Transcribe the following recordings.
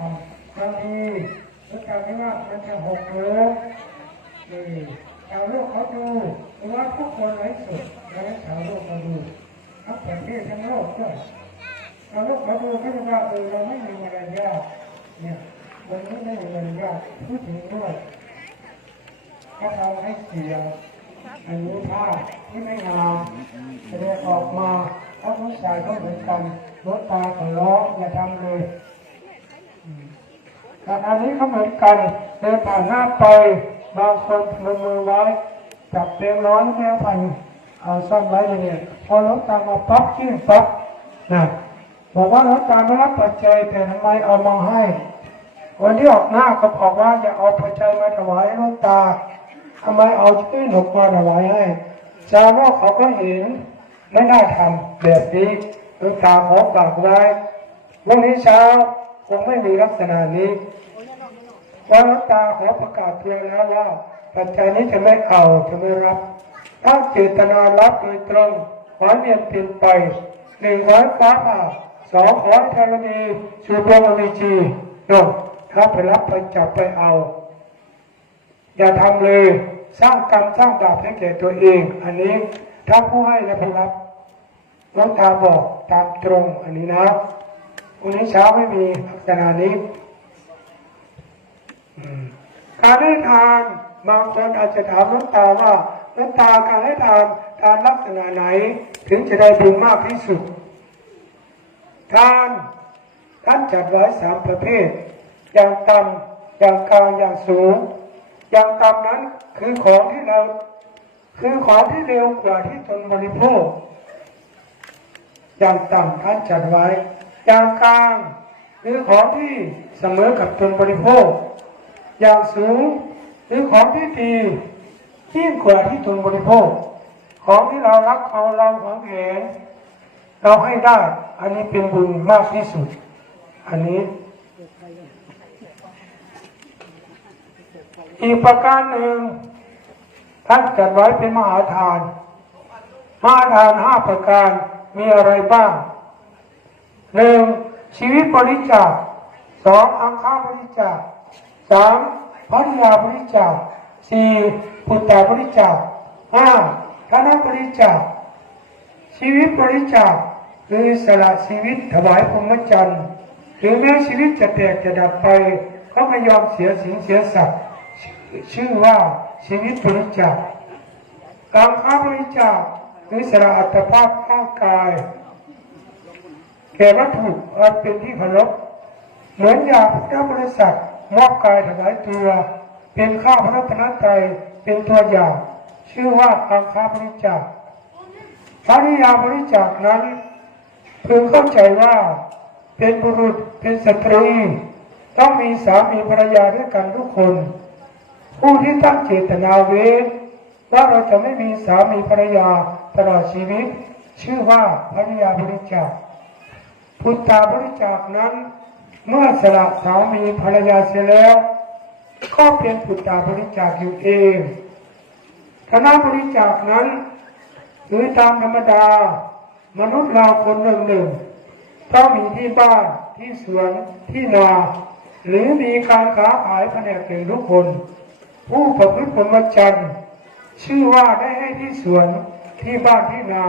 ทำบางทีรู้จักไหมว่ามันจะหกหรือชาวโลกเขาดูหรือว่าทุกคนไร้สุดและชาวโลกเขาดูทั้งประเทศทั้งโลกด้วยชาวโลกเขาดูเขาจะว่าเราไม่มีมารยาทเนี่ยวันนี้ไม่มีมารยาทพูดถึงด้วยเขาทำให้เสียอันนี้ภาพที่ไม่งามแสดงออกมาถ้าผู้ชายก็เหมือนกันรถตาขอร้องอย่าทำเลยแต่อันนี้ก็เหมือนกันเดินผ่านหน้าไปบางคนพนมมือไว้จับเตียงร้อนแม่พันเอาซ่อนไว้เนี่ยพอรถตามาปั๊บยื่นปั๊บนะบอกว่ารถตาไม่รับปัจจัยแต่ทำไมเอามาให้วันที่ออกหน้าก็บอกว่าอย่าเอาปัจจัยมาถวายรถตาทำไมเอาชื่อหนกมาถวายให้ชาวโลกเขาก็เห็นไม่น่าทำแบบนี้รถตาขอฝากไว้วันนี้เช้าคงไม่มีลักษณะนี้วันรถตาขอประกาศเพียงแล้วว่าปัจจัยนี้จะไม่เอาจะไม่รับถ้าเจตนารับโดยตรงขอเมียนเป็นไปหนึ่งขอฟ้าผ่าสองขอธรณีชูดวงอวิจีโน่ถ้าไปรับไปจับไปเอาอย่าทำเลยสร้างกรรมสร้างบาปให้แก่ตัวเองอันนี้ถ้าผู้ให้และผู้รับหลวงตาบอกตามตรงอันนี้นะวันนี้เช้าไม่มีลักษณะนี้การให้ทานบางคนอาจจะถามหลวงตาว่าหลวงตาการให้ทานลักษณะไหนถึงจะได้บุญมากที่สุดทานท่านจัดไว้3ประเภทอย่างต่ำอย่างกลางอย่างสูงอย่างต่ำนั้นคือของที่เร็วกว่าที่ตนบริโภคอย่างต่ำท่านจัดไว้อย่างกลางคือของที่เสมอกับตนบริโภคอย่างสูงคือของที่ดียิ่งกว่าที่ตนบริโภคของที่เรารักเราของแหนเราให้ได้อันนี้เป็นบุญมากที่สุดอันนี้อีกประการหนึ่งท่านจัดไว้เป็นมหาทาน5 ประการมีอะไรบ้าง1ชีวิตบริจาค2อังคาบริจาค3ภริยาบริจาค4ปุตตะบริจาค5ธนบริจาคชีวิตบริจาคคือสละชีวิตถวายพรหมจรรย์หรือแม้ชีวิตจะแตกจะดับไปก็ไม่ยอมเสียสิ่งเสียศักดิ์ชื่อว่าชีวิตบริจาคการค้าบริจาคคือสละอัตภาพร่างกายแก่วัตถุอันเป็นที่เคารพเหมือนอย่างพระบริษัทมอบกายถวายตัวเป็นข้าพระรัตนตรัยเป็นตัวอย่างชื่อว่าการค้าบริจาคภริยาบริจาคนั้นพึงเข้าใจว่าเป็นบุรุษเป็นสตรีต้องมีสามีภรรยาด้วยกันทุกคนผู้ที่ตั้งเจตนาเว้นว่าเราจะไม่มีสามีภรรยาตลอดชีวิตชื่อว่าภริยาบริจาคพุทธาบริจาคนั้นเมื่อสละสามีภรรยาเสียแล้วก็เป็นพุทธาบริจาคอยู่เองธนบริจาคนั้นหรือตามธรรมดามนุษย์เราคนหนึ่งต้องมีที่บ้านที่สวนที่นาหรือมีการค้าขายแผนกหนึ่งทุกคนผู้ประพฤติพรหมจรรย์ชื่อว่าได้ให้ที่สวนที่บ้านที่นา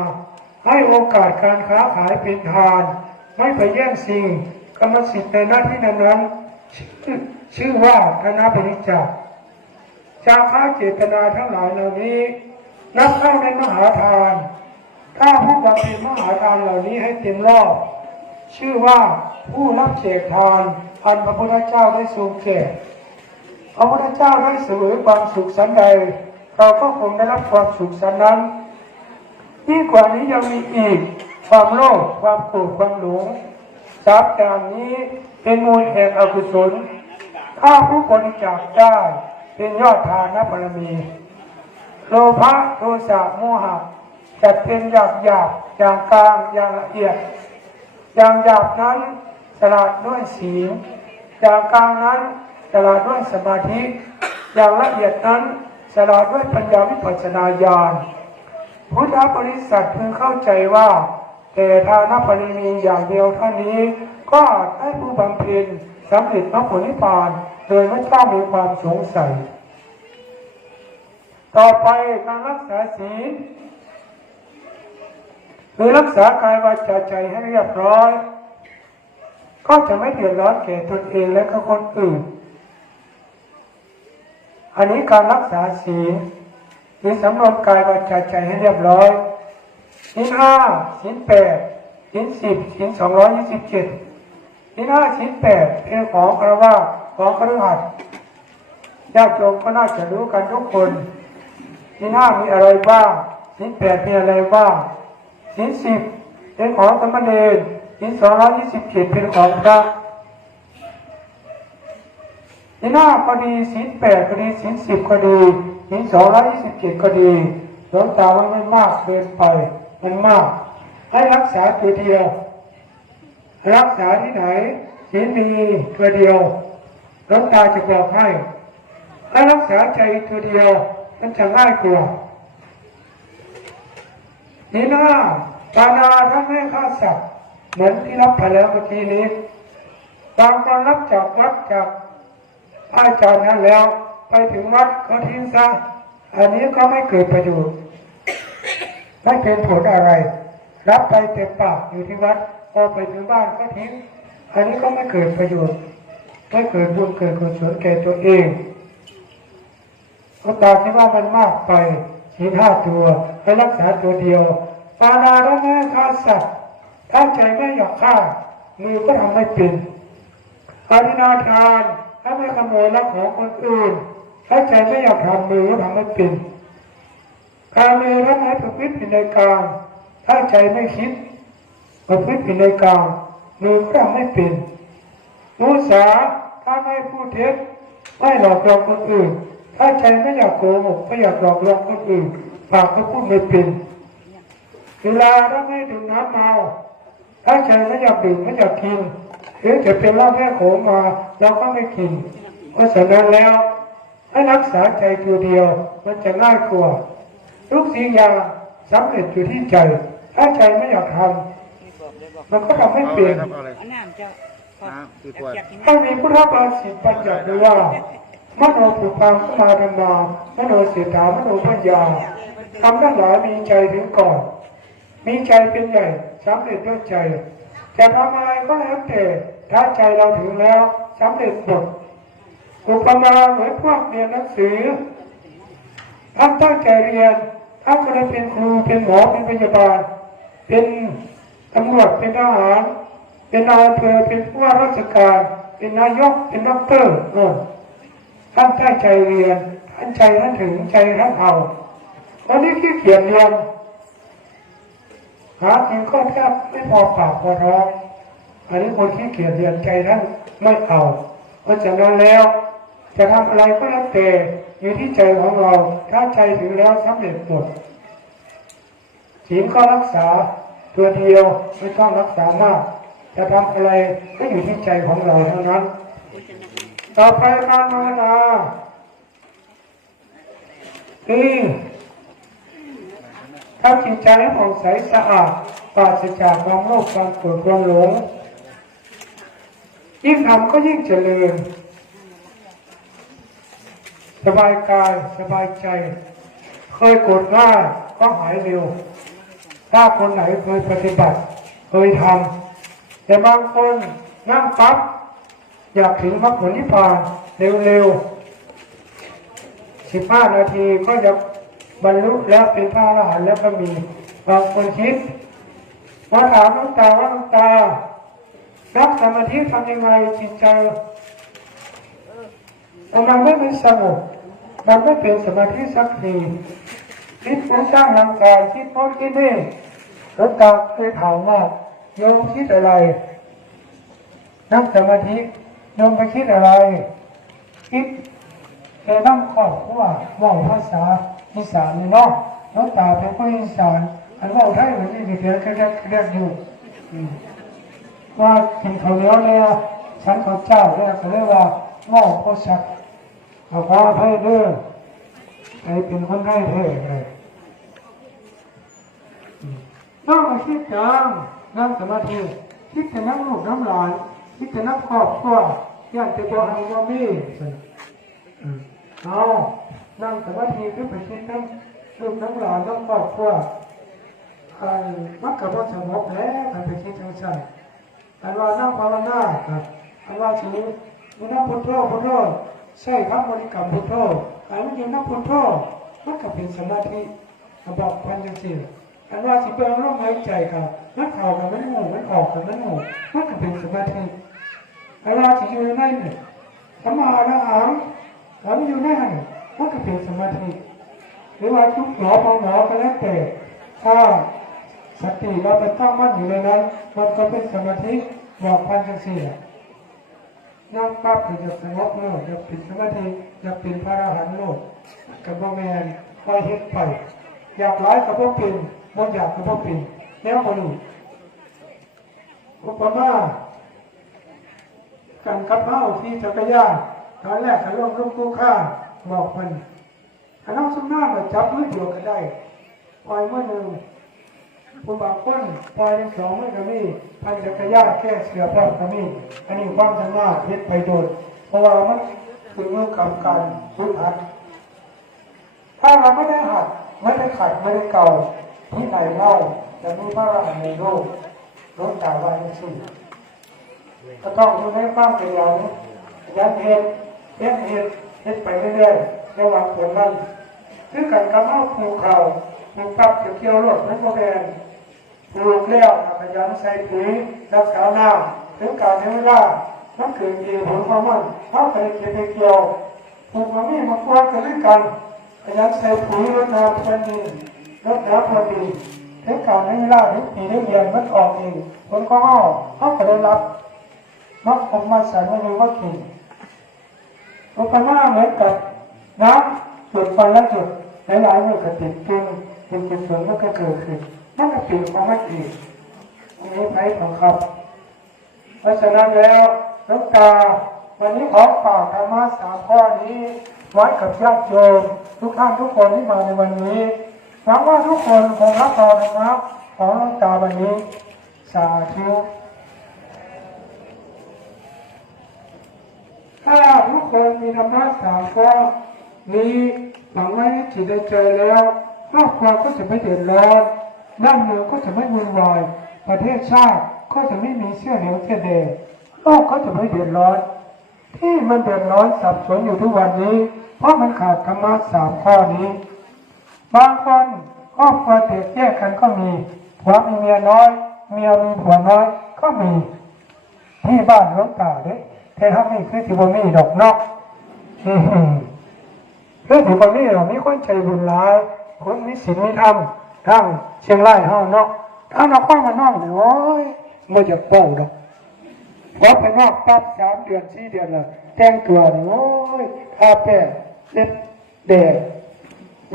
ให้โอกาสการค้าขายเป็นทานไม่ไปแย่งสิ่งกรรมสิทธิ์ในหน้าที่นั้นชื่อว่าธนบริจาคจาคะเจตนาทั้งหลายเหล่านี้นับเข้าในมหาทานถ้าผู้บำเพ็ญมหาทานเหล่านี้ให้เต็มรอบชื่อว่าผู้รับแจกทานอันพระพุทธเจ้าได้ทรงแจกพระพุทธเจ้าได้เสวยความสุขสันใดเราก็คงได้รับความสุขสันนั้นยิ่งกว่านี้ยังมีอีกความโลภความโกรธความหลง3อย่างนี้เป็นมูลแห่งอกุศลถ้าผู้บริจาคได้เป็นยอดทานบารมีโลภะโทสะโมหะจัดเป็นหยาบอย่างกลางอย่างละเอียดอย่างหยาบนั้นสละด้วยศีลอย่างกลางนั้นสละด้วยสมาธิอย่างละเอียดนั้นสละด้วยปัญญาวิปัสสนาญาณพุทธบริษัทพึงเข้าใจว่าแต่ทานบารมีอย่างเดียวเท่านี้ก็ให้ผู้บำเพ็ญ สำเร็จมรรคผลนิพพานโดยไม่ต้องมีความสงสัยต่อไปการรักษาศีลหรือรักษากายวาจาใจให้เรียบร้อยก็จะไม่เดือดร้อนแก่ตนเองและก็คนอื่นอันนี้การรักษาศีลหรือสำรวมกายวาจาใจให้เรียบร้อยศีลห้าศีลแปดศีล10ศีล227ศีลห้าศีลแปดเป็นของฆราวาสของคฤหัสถ์ญาติโยมก็น่าจะรู้กันทุกคนศีลห้ามีอะไรบ้างศีลแปดมีอะไรบ้างศีล10เป็นของสมณเณรศีล227เป็นของพระศีลห้าก็ดีศีลแปดก็ดีศีล10ก็ดีศีล227ก็ดีหลวงตาว่าไม่มากเกินไปมันมากให้รักษาตัวเดียวรักษาที่ไหนศีลมีตัวเดียวหลวงตาจะบอกให้รักษาใจตัวเดียวมันจะง่ายกว่าศีลห้าปานาท่านไม่ฆ่าสัตว์เหมือนที่รับไปแล้วเมื่อกี้นี้บางคนรับจากวัดจากอาจารย์นั้นแล้วไปถึงวัดเขาทิ้งซะอันนี้ก็ไม่เกิดประโยชน์ไม่เป็นผลอะไรรับไปเต็มปากอยู่ที่วัดพอไปถึงบ้านก็ทิ้งอันนี้ก็ไม่เกิดประโยชน์ไม่เกิดบุญเกิดกุศลแก่ตัวเองก็ตาคิดว่ามันมากไปศีลห้าตัวไปรักษาตัวเดียวปานาและแม่ฆ่าสัตว์ถ้าใจไม่อยากฆ่ามือก็ทำไม่เป็นอธินาทานถ้าไม่ขโมยลักของคนอื่นถ้าใจไม่อยากทำมือก็ทำไม่เป็นการเมรัไม่ประพฤติผิดในกามถ้าใจไม่คิดประพฤติผิดในกามมือก็ทำไม่เป็นมุสาถ้าไม่พูดเท็จไม่หลอกลวงคนอื่นถ้าใจไม่อยากโกหกไม่อยากหลอกลวงคนอื่นปากก็พูดไม่เป็นเวลาถ้าไม่ดื่มน้ำเมาถ้าใจไม่อยากดื่มไม่อยากกินหรือจะเป็นเหล้าแม่โขงมาเราก็ไม่กินเพราะฉะนั้นแล้วให้รักษาใจตัวเดียวมันจะง่ายกว่าทุกสิ่งอย่างสำเร็จอยู่ที่ใจถ้าใจไม่อยากทำมันก็ทำไม่เปลี่ยนถ้ามีพุทธภาษิตบัญญัติว่ามโนปุพังสมาธรรมามโนเสถามโนปัญญาทำทั้งหลายมีใจถึงก่อนมีใจเป็นใหญ่สำเร็จด้วยใจจะทำอะไรก็แล้วแต่ถ้าใจเราถึงแล้วสำเร็จหมดอุปมาเหมือนพวกเรียนหนังสือท่านตั้งใจเรียนท่านก็ได้เป็นครูเป็นหมอเป็นพยาบาลเป็นตำรวจเป็นทหารเป็นนายอำเภอเป็นผู้ว่าราชการเป็นนายกเป็นด็อกเตอร์ท่านตั้งใจเรียนท่านใจท่านถึงใจท่านเอาวันนี้ขี้เกียจเรียนหากินก็แทบไม่พอปากพอท้องอันนี้คนขี้เกียจเรียนใจท่านไม่เอาเพราะฉะนั้นแล้วจะทำอะไรก็แล้วแต่อยู่ที่ใจของเราถ้าใจถึงแล้วสำเร็จหมดศีลก็รักษาตัวเดียวไม่ต้องรักษามากจะทำอะไรก็อยู่ที่ใจของเราเท่านั้นต่อไปการภาวนาทำจิตใจให้ผ่องใสสะอาดปราศจากความโลภความโกรธความหลงยิ่งทำก็ยิ่งเจริญสบายกายสบายใจเคยโกรธง่ายก็หายเร็วถ้าคนไหนเคยปฏิบัติเคยทำแต่บางคนนั่งปั๊บอยากถึงมรรคผลนิพพานเร็วๆ15 นาทีก็จะบรรลุแล้วเป็นพระอรหันต์แล้วก็มีบางคนคิดมาถามหลวงตาว่าหลวงตานั่งสมาธิทำยังไงจิตใจมันไม่สงบมันไม่เป็นสมาธิสักทีคิดฟุ้งซ่านร่างกายคิดโน้นคิดนี่หลวงตาเคยถามว่าโยมคิดอะไรนั่งสมาธิโยมไปคิดอะไรคิดแต่นั่งขอบเพราะว่าว่าภาษาอีสานนี่เนาะหลวงตาเป็นคนอีสานอันว่าไทยมันนี่เดี๋ยวเรียกอยู่ว่ากินข้าวเหนียวเนี่ยฉันข้าวเจ้าเนี่ยเขาเรียกว่าหม้อโพชักเอาพาไทยเด้อใครเป็นคนไทยเท่เลยนั่งมาคิดจังนั่งสมาธิคิดแต่นั่งลูกน้ำหลานคิดแต่นั่งครอบครัว ญาติตัวหันว่ามีเอานั่งสมาธิขึ้นไปคิดทั้งลูกทั้งหลานทั้งครอบครัวมักกับว่าสงบแล้วไปคิดทั้งชั้นอันว่านั่งภาวนาอันว่าถือมีนักพุทโธพุทโธใช่ครับบริกรรมพุทโธอันนี้อยู่นักพุทโธมันก็เป็นสมาธิบอกพันจังสิอันว่าสิเป็นลมหายใจค่ะมันเข้ากับมันหูมันออกกับมันหูมันก็เป็นสมาธิอันว่าสิอยู่ในเนี่ยธรรมะนะมันอยู่ในเนี่ยมันก็เป็นสมาธิหรือว่าทุกหนอพองหนอก็แล้วแต่ถ้าสติเราไปตั้งมั่นอยู่ในนั้นมันก็เป็นสมาธิบอกพันจังสินั่งปั๊บถึงจะสงบโลดจะเป็นสมาธิจะเป็นพระอรหันต์โลดกับพ่อแม่คอยเฮ็ดไปอยากร้ายกับพ่อเป็นบ่อยากกับพ่อเป็นแล้วคนนี้อุปมากันกับเมาที่จักรยานตอนแรกเขาลงคู่ข้าบอกมันถ้าน้องสมน้ามาจับมือเดียวกันได้ปล่อยมือหนึ่งผู้บางคนปล่อยสองมือก็มีพันจักรยานแค่เสือพร้อมก็มีอันนี้ความสามารถเฮ็ดไปโดดเพราะว่ามันคือเรื่องการฝึกหัดถ้าเราไม่ได้หัดไม่ได้ขัดไม่ได้เก่าที่ไหนเล่าจะมีพระอรหันต์ในโลกล้นจากวันนี้ก็ต้องอยู่ในความขยันเฮ็ดไปเรื่อยๆระหว่างผลนั้นคือการกำเอาปลูกเขาปลูกปักเกี่ยวรถนั้นก็เป็นปลูกแล้วขยันใส่ปุ๋ยรักษาน้ำถึงการในเวลาต้องเกิดผลของมันเขาเคยเกี่ยวปลูกมามีมาควรกันด้วยกันขยันใส่ปุ๋ยรดน้ำพรวนดินรดน้ำพรวนดินถึงการในเวลาถึงปีเดือนมันออกเองผลของเขาก็ได้รับมักผมมาสารมาอยู่ว่ากินอุปมาเหมือนกับน้ำจุดไฟแล้วจุดหลายๆมือกระติกกินเป็นจุดสูงมันก็เกิดขึ้นนั่นก็เป็นความไม่ดีอันนี้ไพ่ของครับเพราะฉะนั้นแล้วน้ำตาวันนี้ขอฝากธรรมะสามข้อนี้ไว้กับญาติโยมทุกท่านทุกคนที่มาในวันนี้หวังว่าทุกคนคงรับฟังธรรมะของน้ำตาวันนี้สาธุถ้าทุกคนมีธรรมะสามข้อนี้หวังไว้ในจิตในใจแล้วครอบครัวก็จะไม่เดือดร้อนบ้านเมืองก็จะไม่วุ่นวายประเทศชาติก็จะไม่มีเสื้อเหลืองเสื้อแดงโลกก็จะไม่เดือดร้อนที่มันเดือดร้อนสับสนอยู่ทุกวันนี้เพราะมันขาดธรรมะสามข้อนี้บางคนครอบครัวแตกแยกกันก็มีผัวมีเมียน้อยเมียมีผัวน้อยก็มีที่บ้านหลวงตาเด้แต่ถ้าไม่คือที่บ่มีดอกเนาะคือที่บ่มีเรามีคนใจบุญหลายคนมีศีลมีธรรมทั้งเชียงรายเฮาเนาะถ้าเราเข้ามาน้องเนี่ยโอ้ยบ่อยากเป้าดอกพอไปนอกปั๊บ3 เดือน4 เดือนละแต่งตัวนี่โอ้ยทาแป้งเล็บแดง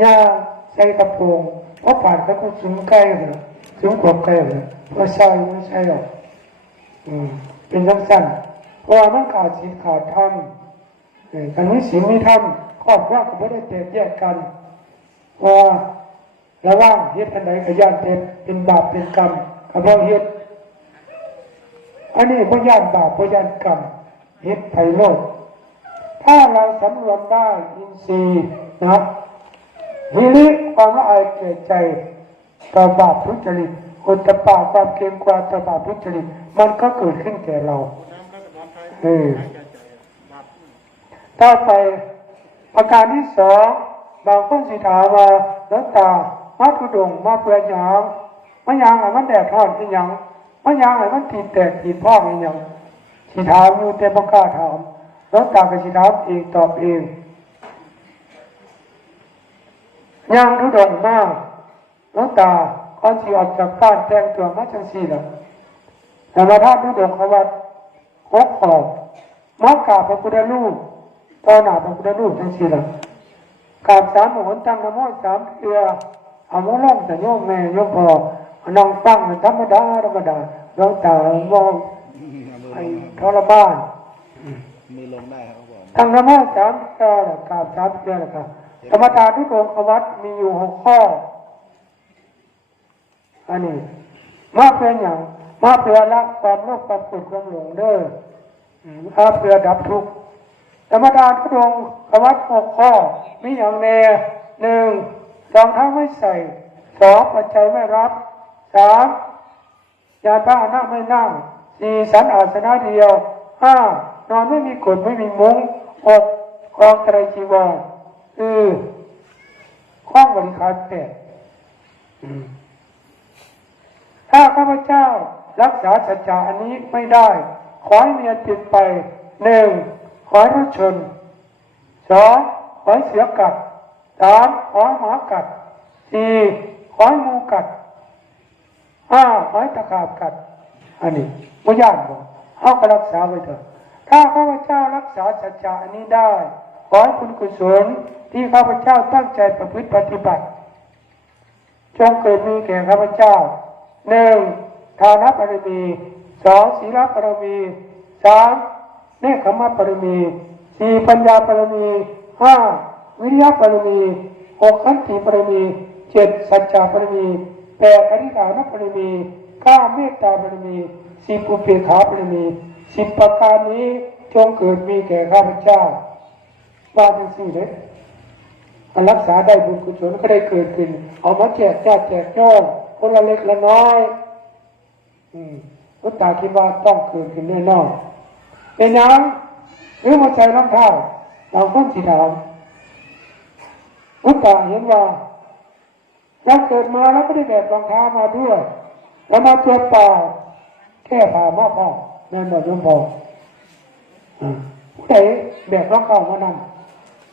ยาใส่กระโปรงเพราะผ่านเขาก็สูงใกล้เลยสูงกว่าใกล้เลยไม่ใช่หรอกเป็นจังซั่นเพราะว่ามันขาดศีลขาดธรรมการมีศีลมีธรรมครอบครัวก็ไม่ได้แตกแยกกันเพราะระว่างเฮ็ดอันใดก็ย่านเป็นบาปเป็นกรรมก็บ่เฮ็ดอันนี้บ่ย่านบาปบ่ย่านกรรมเฮ็ดไผโลกถ้าเราสำรวมได้อินทรีย์นะฮิริความละอายแก่ใจต่อบาปทุจริตอุตตปะความเกรงกลัวต่อบาปทุจริตมันก็เกิดขึ้นแก่เราต่อไปประการที่สองบางคนสิถามว่าหลวงตามาทุดงมาเพื่อหยังมะยางให้มันแดดร้อนเป็นหยังมะยางให้มันตีแตกตีพอกเป็นหยังสิถามอยู่แต่บ่กล้าถามหลวงตาก็สิถามเองตอบเองย่างทุดงมาหลวงตาก่อนสิออกจากบ้านแต่งตัวมาจังซี่ล่ะแต่ว่าถ้าทุดงเขาว่า6 ขอบมากราบพระพุทธรูปต่อหน้าพระพุทธรูปจังซี่ล่ะกราบ3 หนตั้งนะโม3 เทื่อเอามือลงแต่โยมแม่โยมพ่อนั่งฟังธรรมดาหลวงตามองไอ้ทรมานมีลงได้ครับผมตั้งนะโม3 เทื่อกราบ3 เทื่อล่ะครับธรรมดาทุกองค์วัดมีอยู่6 ข้ออันนี้มาเพื่ออย่างมาเพื่อละความโลภความโกรธความหลงเด้อ เพื่อดับทุกข์ธรรมดาทุดงกวัด6 ข้อมีอย่างแน่1รองเท้าไม่ใส่2ปัจจัยไม่รับ3ยานพาหนะไม่นั่ง4สันอาสนะเดียว5นอนไม่มีกฎไม่มีมุ้ง6ครองไตรจีวรข้องบริการถ้าข้าพเจ้ารักษาสัจจะอันนี้ไม่ได้ขอให้เมียติดไป1ขอให้รถชน2ขอให้เสือกัด3ขอให้หมากัด4ขอให้งูกัด5ขอให้ตะขาบกัดอันนี้ไม่ยากหรอกเอาก็รักษาไว้เถอะถ้าข้าพเจ้ารักษาสัจจะอันนี้ได้ขอให้คุณกุศลที่ข้าพเจ้าตั้งใจประพฤติปฏิบัติจงเกิดมีแก่ข้าพเจ้า1ทานบารมี2ศีลบารมี3เนคขมบารมี4ปัญญาบารมี5วิริยบารมี6ขันติบารมี7สัจจะบารมี8อธิษฐานบารมี9เมตตาบารมี10อุเบกขาบารมี10ประการนี้จงเกิดมีแก่ข้าพเจ้าว่าเป็นสิ่งเด็ดรักษาได้บุญกุศลก็ได้เกิดขึ้นเอามาแจกญาติแจกโยมคนละเล็กละน้อยลูกตาคิดว่าต้องเกิดขึ้นแน่นอนเป็นยังหรือมาใส่รองเท้าเราคนสีดำลูกตาเห็นว่าเราเกิดมาแล้วไม่ได้แบบรองเท้ามาด้วยแล้วมาตัวเปล่าแค่ผ่ามาพอนั่นหมดยังพอผู้ใดแบบรองเท้ามานั่น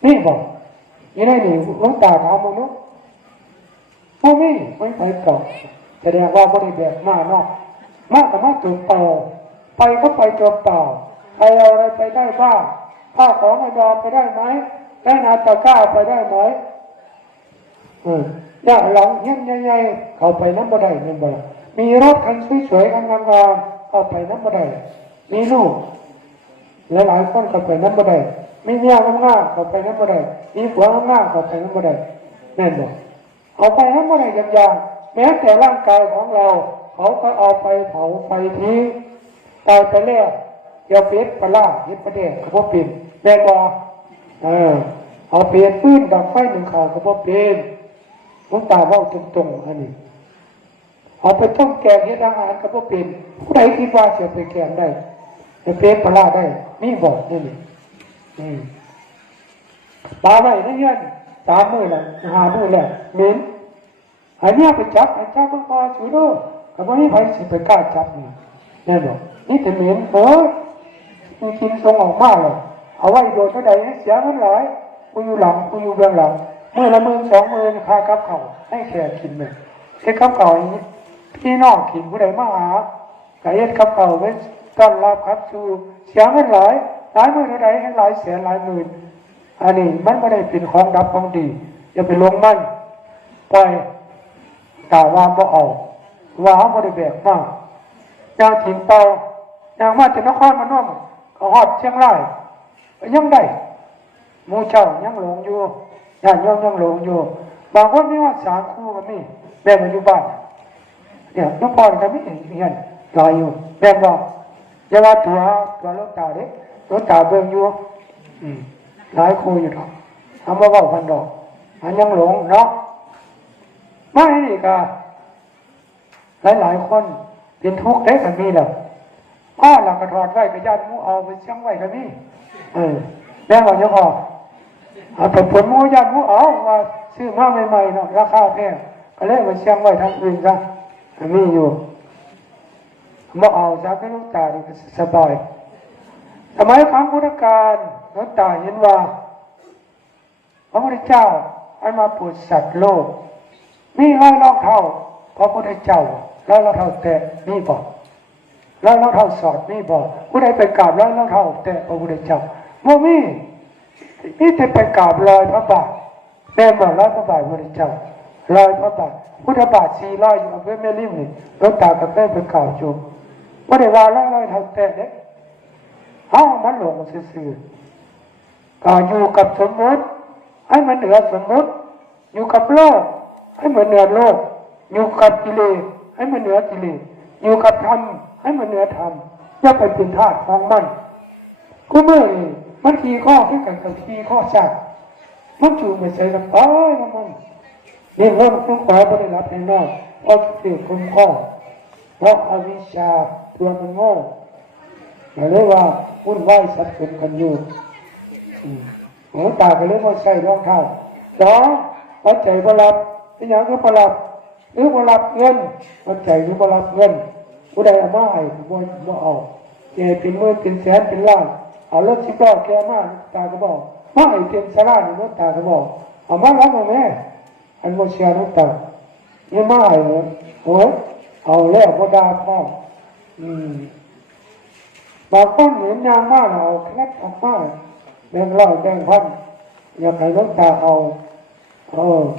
นี่บอกยังไงนี่ลูกตาถามมึงนุ๊กพวกนี้ไม่ไปเกาะแสดงว่าไม่ได้แบบมาเนาะมากกับมากตัวเปล่าไปก็ไปตัวเปล่าใครเอาอะไรไปได้บ้างข้าวของไม่ยอมไปได้ไหมได้นาตะก้าไปได้ไหมยากหลังเงี้ยใหญ่ๆเข้าไปน้ำบ่ได้เนี่ยบ่มีรถคันสวยๆคันงามๆเข้าไปน้ำบ่ได้มีลูกหลายๆคนเข้าไปน้ำบ่ได้มีเมียงามๆเข้าไปน้ำบ่ได้มีผัวงามๆเข้าไปน้ำบ่ได้แน่นบ่เอาไปน้ำบ่ได้อย่างแม้แต่ร่างกายของเราเขาก็เอาไปเผาไฟทิ้งตายไปแล้วอย่าเป็ดปลาเห็ดประเดี๋ยวเขาบอกเป็นแม่บอกเอาเปลี่ยนปืนดับไฟหนึ่งข่าวเขาบอกเป็นลูกตาว่าตรงๆอันนี้เอาไปต้มแกงเห็ดอาหารเขาบอกเป็นผู้ใดคิดว่าเสียไปแกงได้จะเป็ดปลาได้นี่บอกนี่ปลาไว้นั่นยัน3 มื้อแล้ว5 มื้อแล้วเหม็นอันนี้ไปจับมันพอช่วยด้วยก็ไม่ให้ใครสิไปกล้าจับนี่แน่นอนนี่แต่เหม็นมีกินทรงออกมาเลยเอาไว้โดนเท่าใดเสียเงินหลายกูอยู่หลังกูอยู่เบื้องหลังมื้อละ10,000 20,000ค่ากับเขาให้แขกกินเลยเฮ็ดกับเขาอย่างนี้พี่น้องกินผู้ใดมาหาก็เฮ็ดกับเขาไว้ต้อนรับครับสู่เสียเงินหลายมื้อเท่าใดให้หลายแสนหลายหมื่นอันนี้มันไม่ได้เป็นของดับของดีอย่าไปลงมันปล่อยกล่าวว่าบ่เอาว่าเขาบ่ได้แบบมากอย่างถิ่นเตาอย่างมาจากนครพนมเขาฮอดเชียงรายยังได้หมู่เจ้ายังหลงอยู่ญาติโยมยังหลงอยู่บางคนมีว่า3 คู่ก็มีแม่มาอยู่บ้านเนี่ยน้องพ่อก็มีเงินรออยู่แม่บอกอย่าว่าตัวลูกตาเด้ลูกตาเบิ่งอยู่หลายคู่อยู่ดอกทำมาเว้าพันดอกอันยังหลงเนาะไม่นี่ก็หลายคนเป็นทุกข์ได้กันมีแล้วพ่อหลังกระถอดไว้กับญาติมูเอาไปเชียงไว้กันมีแม่บอกยังพอเอาไปผลมูญาติมูเอาว่าซื้อมาใหม่ๆเนาะราคาแพงก็เลยไปเชียงไว้ทางอื่นซะมีอยู่มาเอาจากให้ลูกตาดีสบายสมัยครั้งพุทธกาลลูกตาเห็นว่าพระพุทธเจ้าให้มาโปรดสัตว์โลกมีรอยรองเท้าพระพุทธเจ้าแล้วรองเท้าแตะนี่บอกแล้วรองเท้าสอดนี่บอกผู้ใดไปกราบแล้วรองเท้าแตะพระพุทธเจ้าโมมี่นี่จะไปกราบรอยพระบาทแม่บอกรอยพระบาทพระพุทธเจ้ารอยพระบาทพุทธบาท400อยู่อำเภอแม่ริมนี่รถตากับแม่ไปกราบจูบผู้ใดว่าแล้วรอยเท้าแตะเนี่ยมันหลงซื่อๆก็อยู่กับสมมติให้มันเหนือสมมติอยู่กับโลกให้มันเหนือโลกอยู่กับกิเลสให้มันเหนือกิเลสอยู่กับธรรมให้มันเหนือธรรมอย่าไปเป็นทาสของมัน ก็เมื่อนี่มันขี่ข้อขึ้นกันกับขี่ข้อจัดมันจูงไปใส่ลำต้อยมันนี่เริ่มต้องขวาไม่ได้รับในนอกเพราะเกี่ยวกับข้อเพราะอวิชชาตัวมันโง่หมายถึงว่าวุ่นวายสับสนกันอยู่หูตาก็เลยมาใส่รองเท้าสองปัจจัยบรับเป็นอย่างก็บรับหรือบรับเงินปัจจัยหรือบรับเงินผู้ใดเอามาให้บ่เอาเจ็บเป็นหมื่นเป็นแสนเป็นล้านเอารถสิบล้อแกมาตาก็บอกมาให้เต็มสลานี่รถตาก็บอกเอามารับมาแม่อันโมเชียรถตาเนี่ยมาให้โอ้เอาแล้วพอดาพ่อบางคนเหมือนยางมากเอาแคล็ดออกมาแบ่งร้อยแบ่งพันอย่าไปรถตาเอา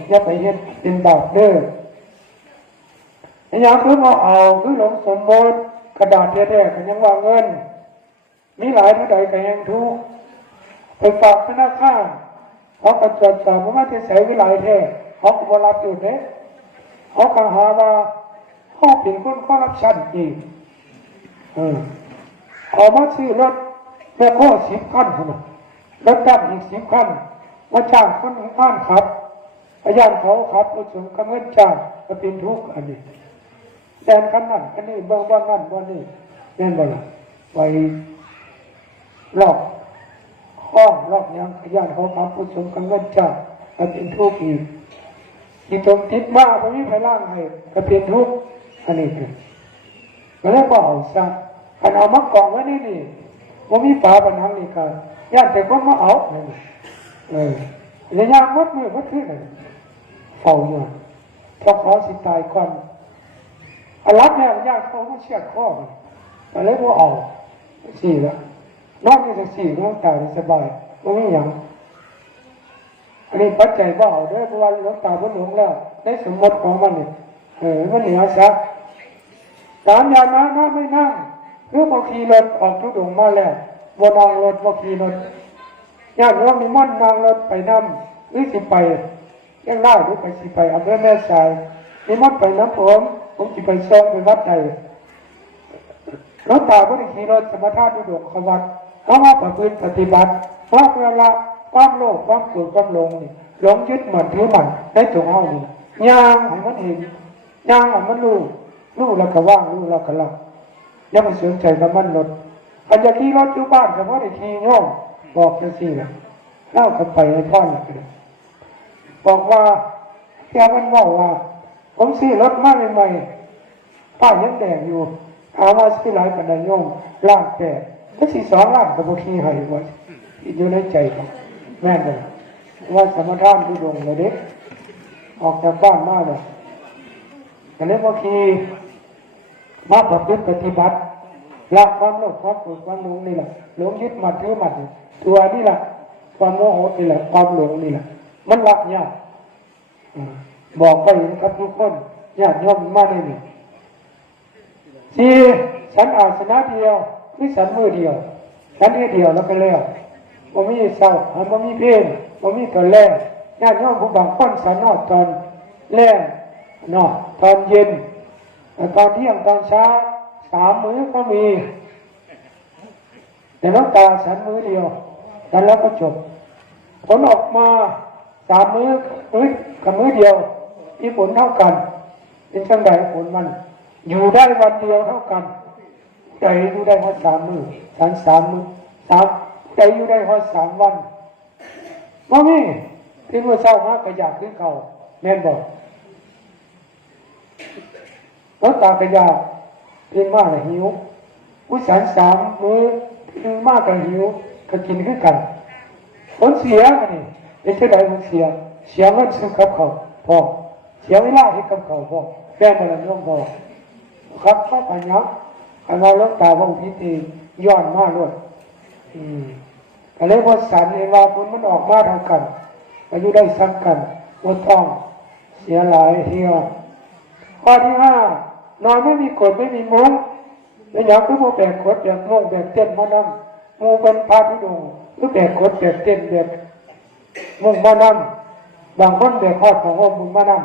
อย่าไปเฮ็ดเป็นบาปเด้ออย่างคือมาเอาคือหลงสมบูรณ์กระดาษแท้ๆก็ยังว่าเงินมีหลายเท่าใดก็ยังทุกไปฝากธนาคารเขาก็ตรวจสอบว่าจะใช้วิไลแท้เขาก็บ่รับอยู่เด้เขาก็หาว่าเขาเป็นคนคอร์รัปชันอีกเอามาซื้อรถแม่โค้10 คันพุ่นน่ะรถดับอีก10 คันมาจ้างคนข้างขับพยานเขาขับรถสูงกำเงินจ้างก็เป็นทุกข์อันนี้แดนขันนั่นอันนี้บ้านนั่นบ้านนี้แน่นบ่ล่ะไปหลอกข้องหลอกยังพยานเขาขับรถสูงกำเงินจ้างก็เป็นทุกข์อีกที่ตรงติดมาไม่มีใครล่างให้ก็เป็นทุกข์อันนี้คือก็เลยบอกเอาซะอันเอามากองไว้นี่ว่ามีฝาผนังนี่ก็ย่านแต่คนมาเอาระยะมัดมือมัดขึ้นเฝ้าอยู่เพราะขอสิตายก่อนอรักแม่ญาติเขาไม่เชื่อข้อแต่เลยว่าเอาสี่ละนอกจากสี่น้องตายสบายไม่มีอย่างอันนี้ปัจจัยว่าเอาด้วยเพราะว่าน้องตาพ้นหลงแล้วในสมมติของมันเนี่ยมันเหนียวซักการยานะน่าไม่นั่งเพื่อบางทีรถออกทุกดวงมาแล้วบนนองรถบางทีรถญาติโยมมีมั่นนางรถไปนำหรือสิไปยังเล่าหรือไปสิไปอำเภอแม่สายมีมั่นไปน้ำผมสิไปส่งไปวัดใดรถตาผู้ที่ขี่รถสมถะดุดวงขวัตเขาว่าประพฤติปฏิบัติเพราะเวลาความโลภความโกรธความหลงนี่หลงยึดมั่นถือมั่นได้ตัวเอานี่ย่างให้มันเห็นย่างให้มันรู้แล้วก็ว่างรู้แล้วก็ละอย่าไปสนใจกับมันรถอาจจะขี่รถอยู่บ้านแต่เพราะได้ขี่โง่บอกจังซี่นะเล่ากันไปให้พ่อหนักเลยบอกว่าแกมันว่าผมซื้อรถมาใหม่ๆป้ายยังแดงอยู่อาว่าซื้อหลายปันไดโยมล้านแต่ก็2 ล้านกับพวกขี่ให้ไว้อยู่ในใจครับแม่นเลยว่าสมถะทุดงเลยเด็กออกจากบ้านมาเลยแต่เนี้ยพวกขี่มาประพฤติปฏิบัติละความโลภความโกรธความหลงนี่แหละหลงยึดมั่นถือมั่นตัวนี่แหละความโมโหนี่แหละความหลงนี่แหละมันละยากบอกไปนะครับทุกคนญาติโยมมาได้หนึ่งฉันอาสนะเดียวคือฉันมือเดียวฉันเดียวแล้วก็แล้วว่ามีเศร้าว่ามีเพลงว่ามีตอนแรกญาติโยมผู้บางคนฉันนอดตอนแรกนอดตอนเย็นตอนเที่ยงตอนเช้า3 มื้อก็มีแต่น้ำตาฉันมื้อเดียวฉันแล้วก็จบผลออกมา3 มื้อกับมื้อเดียวมีผลเท่ากันเป็นจังใดผลมันอยู่ได้วันเดียวเท่ากันใจอยู่ได้แค่3 มื้อฉัน3 มื้อใจอยู่ได้แค่3 วันว่ามีที่เมื่อเช้ามากก็อยากขึ้นเขาแม่นบอกน้ำตากระยาเพียงมากเลยหิวผู้ฉัน3 มื้อเพียงมากกับหิวก็กินขึ้นกันผลเสียกันนี่ไม่ใช่ใดผลเสียเงินซื้อกับเขาพอเสียเวลาให้กับเขาพอแก้มาแล้วน้องพอครับเข้าไปยักอันนั้นลูกตาวังพิธีย้อนมาด้วยก็เลยว่าสันเอวาผลมันออกมาเท่ากันอายุได้ซ้ำกันว่าต้องเสียหลายเที่ยวข้อที่ 5นอนไม่มีกฎไม่มีมุ้งไม่อยากคือโมแบกกฎแบกโม่แบกเต้นมานั่งโมเป็นพาทุดงหรือแบกกฎแบกเต้นแบกมุ่งมานั่งบางคนแบกข้อขององค์มุ่งมานั่ง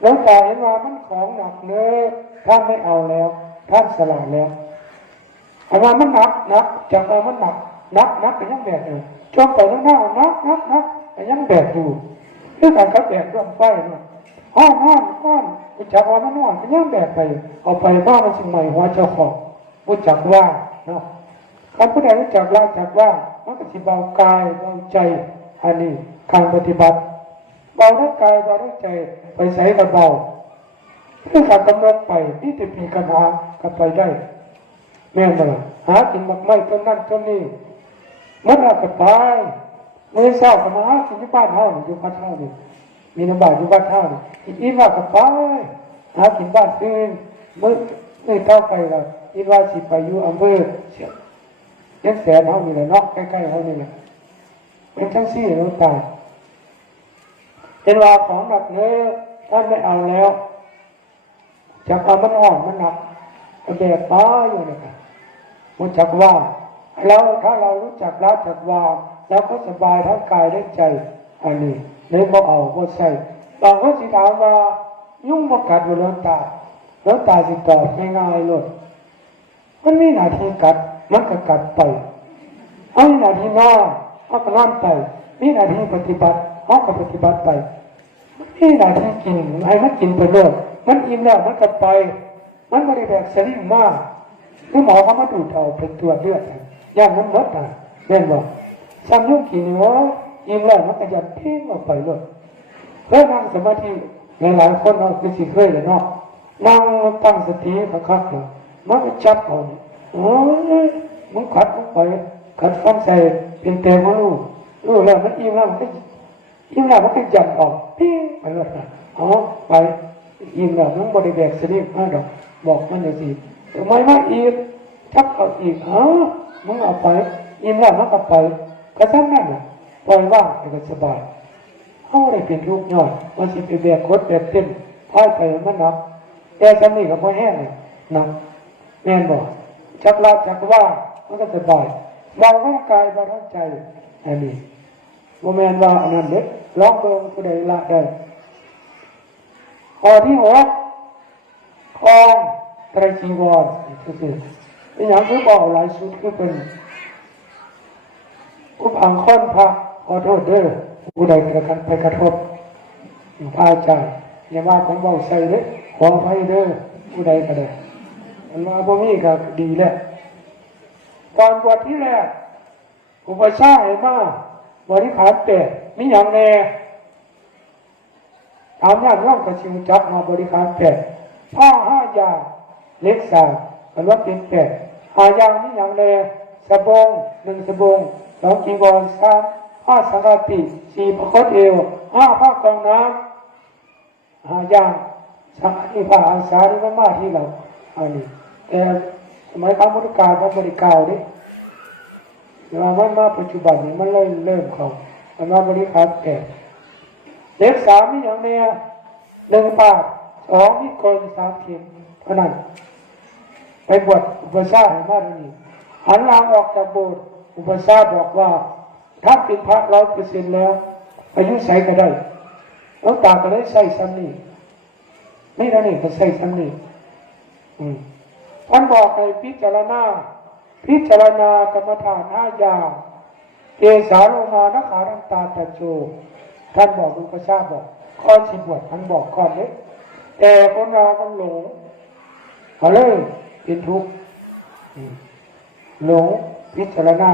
แล้วตาเห็นว่ามันของหนักเลยท่านไม่เอาแล้วท่านสละแล้วเอาว่ามันหนักจากเอามันหนัก นักก็ยังแบกอยู่จมไปแล้วหน้านักก็ยังแบกอยู่คือการกับแบกร่วมไฟเนาะห้อนกุจักว่ามันนอนก็ยังแบกไปเอาไปบ้านมันสิ่งใหม่หัวเจ้าของกุจักว่าเนาะคำพูดใดรู้จักละจักว่ามันก็สิเบากายเบาใจอันนี้การปฏิบัติเบาทั้งกายเบาทั้งใจไปใส่กับเบาเพื่อการกำหนดไปนี่จะมีกันหากันไปได้แม่นบ่ล่ะหากินมักไม่ต้นนั่นต้นนี้มันเอากันไปเมื่อเช้าก็มาหากินที่บ้านเฮาอยู่บ้านเฮานี่มีน้ำบาดอยู่บ้านเฮานี่อีกว่ากันไปหากินบ้านอื่นเมื่อเข้าไปแล้วอีกว่าสิไปอยู่อำเภอเล็กแสนเฮานี่แหละเนาะใกล้ๆเฮานี่แหละเป็นทั้งสี่เราตายเป็นว่าของหนักเนื้อท่านไม่เอาแล้วจากเอามันอ่อนมันหนักแบกป้าอยู่นี่ค่ะรู้จักว่าแล้วถ้าเรารู้จักละจักวางแล้วก็สบายทั้งกายและใจอันนี้เลยบ่เอาบ่ใส่บางคนสิถามว่ายุ่งบ่กัดบ่เลือตาสิตอบง่ายๆเลยมันมีหน้าที่กัดมันก็กัดไปเอาหน้าที่นอนเอาก็นอนไปมีหน้าที่ปฏิบัติเอาก็ปฏิบัติไปมีหน้าที่กินให้มันกินไปเลยมันอิ่มแล้วมันก็ไปมันไม่ได้แบบสลิมมากคือหมอเขามาดูดเอาเป็นตัวเลือดอย่างนั้นหมดนะเล่นบอกซ้ำยุ่งกี่นิ้วอิ่มแล้วมันก็ยัดทิ้งออกไปเลยเพื่อนั่งสมาธิหลายคนเราคือสิเคยเลยเนาะนั่งตั้งสติคักๆเลยมันก็จับเอาโอ้ยมึงขัดมึงไปขัดฟันใส่เป็นเตะมารู้แล้วมันอิ่มแล้วมันก็ยัดออกพี่ไปเลยอ๋อไปอิ่มแล้วน้องบริเวณสนิทมากดอกบอกมันเลยสิทำไมมาอีกชักเอาอีกมึงเอาไปอิ่มแล้วมันก็ไปก็ทั้งนั้นปล่อยว่างก็สบายเขาได้เป็นทุกข์ย่อยมันสิไปแบกคดแบกเต้นพ่ายไปมันหนักแต่ฉันนี่ก็พอแห้งเลยหนักแม่นบอกจักละจักว่ามันก็สบายเบาทั้งกายเบาทั้งใจอันนี้โมเมนว่าอันนั้นเด็กร้องเบิ่งผู้ใดละได้ข้อที่6คลองไตรจีวรคือเป็นอย่างที่บอกหลายชุดคือเป็นอุปอังค้อนพระขอโทษเด้อผู้ใดไปกระทบพระอาจารย์อย่าว่าผมเบาใส่เด้อขออภัยเด้อผู้ใดก็ได้มันว่าพวกนี้ก็ดีแหละก่อนบวชที่แรกอุปชาให้มาบริขารแต่มีอย่างแน่ถามญาติร่องกระชิวจับมาบริขารแต่ผ้า5 อย่างเล็ก3กันว่าเป็น5 อย่างมีอย่างแน่สบง1 สบง2 จีวร3 ผ้าสังฆาติ4 ประคตเอว5 ผ้ากองน้ำ5 อย่างสังฆาติผ้าอาสาที่มาที่เราอันนี้แต่สมัยการบริการพระบริการนี่เวลามันมาปัจจุบันนี้มันเริ่มเขามันมาบริการแต่เล็ก3มีอย่างแน่1 บาท2 มีกล3 เข็มเท่านั้นไปบวชอุปชาให้มาที่นี่หันหลังออกจากโบสถ์อุปชาบอกว่าถ้าเป็นพระ100%แล้วอายุใส่ก็ได้แล้วตาก็ได้ใส่ซ้ำนี่ไม่ได้นี่ก็ใส่ซ้ำนี่ท่านบอกให้พิจารณากรรมฐาน5 อย่างเกสาโลมานะขาดันตาตะโจท่านบอกอุปชาบอกข้อสิบวชท่านบอกก่อนเลยแต่คนเรามันหลงเอาเลยเป็นทุกข์หลงพิจารณา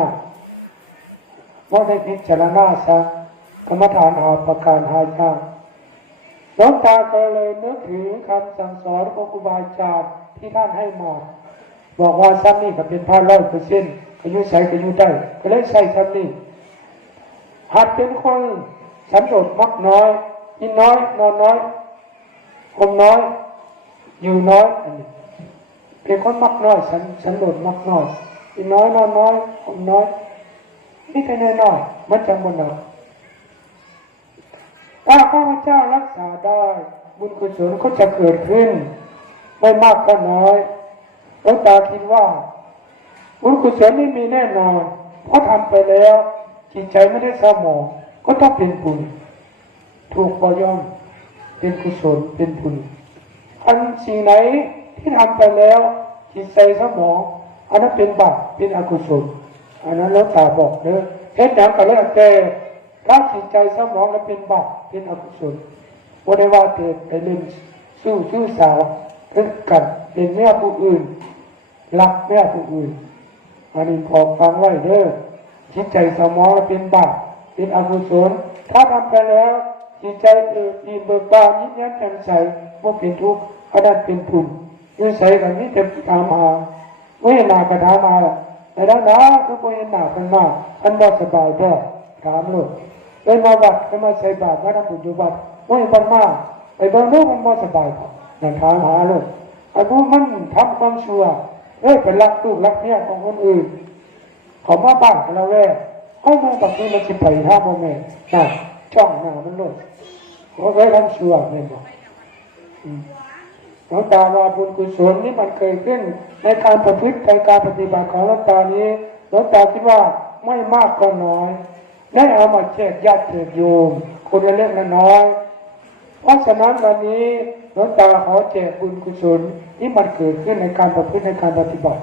ว่าได้พิจารณาซะกรรมฐาน5 ประการ5 อย่างหลวงตาก็เลยนึกถึงคำสั่งสอนของครูบาอาจารย์ที่ท่านให้มาบอกว่าซ้ำนี่ก็เป็นพระ100%อายุใส่ก็อยู่ได้ก็เลยใส่ซ้ำนี่หัดเป็นคนสันโดษมักน้อยกินน้อยนอนน้อยอมน้อยอยู่น้อยเป็นคนมักน้อยสันโดษมักน้อยกินน้อยนอนน้อยอมน้อยนี่แค่น้อยๆมันจังบนหนักถ้าข้าพเจ้ารักษาได้บุญกุศลก็จะเกิดขึ้นไม่มากก็น้อยหลวงตาคิดว่าบุญกุศลไม่มีแน่นอนเพราะทำไปแล้วจิตใจไม่ได้เศร้าหมองก็ต้องเป็นบุญถูกปย่อมเป็นกุศลเป็นบุญอันสิ่งไหนที่ทำไปแล้วจิตใจเศร้าหมองอันนั้นเป็นบาปเป็นอกุศล อันนั้นแล้วตาบอกเด้อเฮ็ดหยังก็แล้วแต่ถ้าจิตใจสมองแล้วเป็นบาปเป็นอกุศลบ่ได้ว่าเกิดไปเล่นสู้สาวขึ้นกันเป็นแม่ผู้อื่นรักแม่ผู้อื่นอันนี้ขอฟังไว้เด้อจิตใจสมองแล้วเป็นบาปเป็นอกุศลถ้าทำไปแล้วจิตใจมีเบิกบานยิ้มแย้มแจ่มใสบ่เป็นทุกข์อันนั้นเป็นทุนนิสัยกันนี้จะตามหาเวลากระทามาล่ะแต่ด้านหน้าคือบ่เห็นหน้ากันมากอันบ่สบายบ่ถามโลดมาวัดก็มาใส่บาตรมาทำบุญอยู่วัดบ่เห็นมันมากไปเบิ่งดูมันบ่สบายครับนั่นถามหาโลดอันนู้นมันทำความชั่วไปรักลูกรักเมียของคนอื่นเขามาบ้านกันแล้วเอามาแบบนี้มันสิไปหาบ่แม่นน่ะจ้องหน้ามันโลดเขาเคยทำชั่วแม่นบ่หลวงตาว่าบุญกุศลนี้มันเกิดขึ้นในการประพฤติในการปฏิบัติของหลวงตานี้หลวงตาคิดว่าไม่มากก็น้อยได้เอามาแจกญาติโยมคนละเล็กละน้อยเพราะฉะนั้นวันนี้หลวงตาขอแจกบุญกุศลที่มันเกิดขึ้นในการประพฤติในการปฏิบัติ